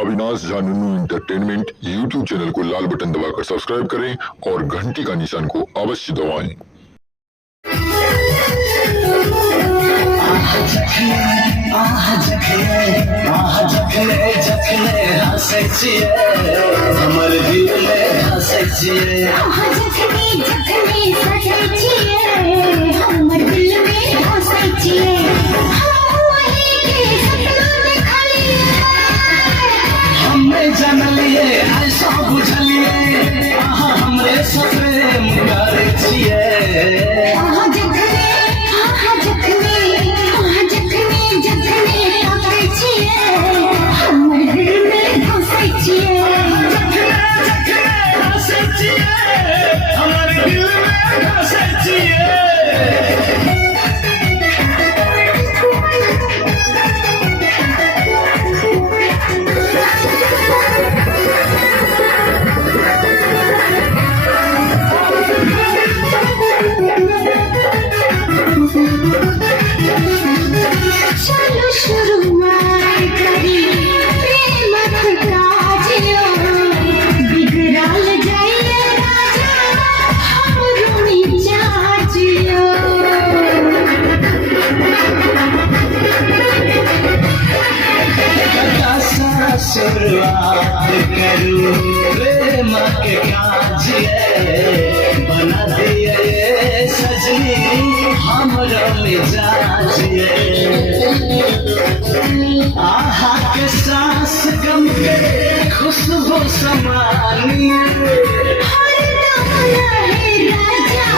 Avinash Jha नुन्नू entertainment YouTube channel को लाल button दबाकर subscribe करें और घंटी का निशान को अवश्य दबाएं। हमर दिल में हंसै छियै हमे जानलिए ऐसा बुझलिए अहाँ हमरे सपने मुकारे छियै चलो शुरुआत करी प्रेमक काजियो बिगड़ल जाइए राजा हमरो मिजाजियो शुरुआत करूं प्रेमक काजिए बना दिए सजनी हमरो मिजाजिए आहा के सांस गम के खुशबू समानिए हर दम रहे राजा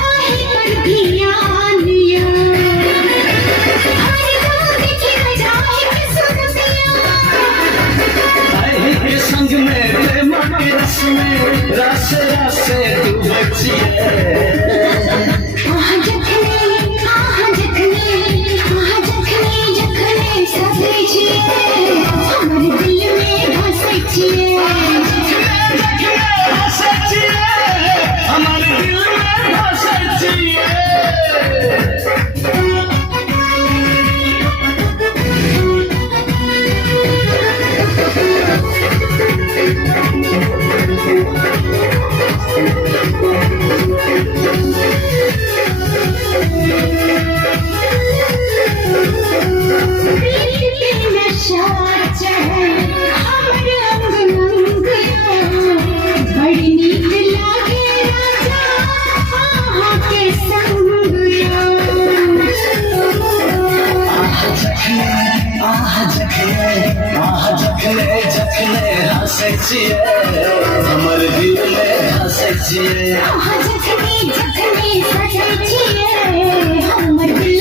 वही पर ध्यानिया हर दम दिखे जाए के सुनतिया आई के संग में प्रेम के रस में रस रस तू बचिए जखने हंसै छियै हमर दिल में हंसै छियै जखनी सजै छियै हमर दिल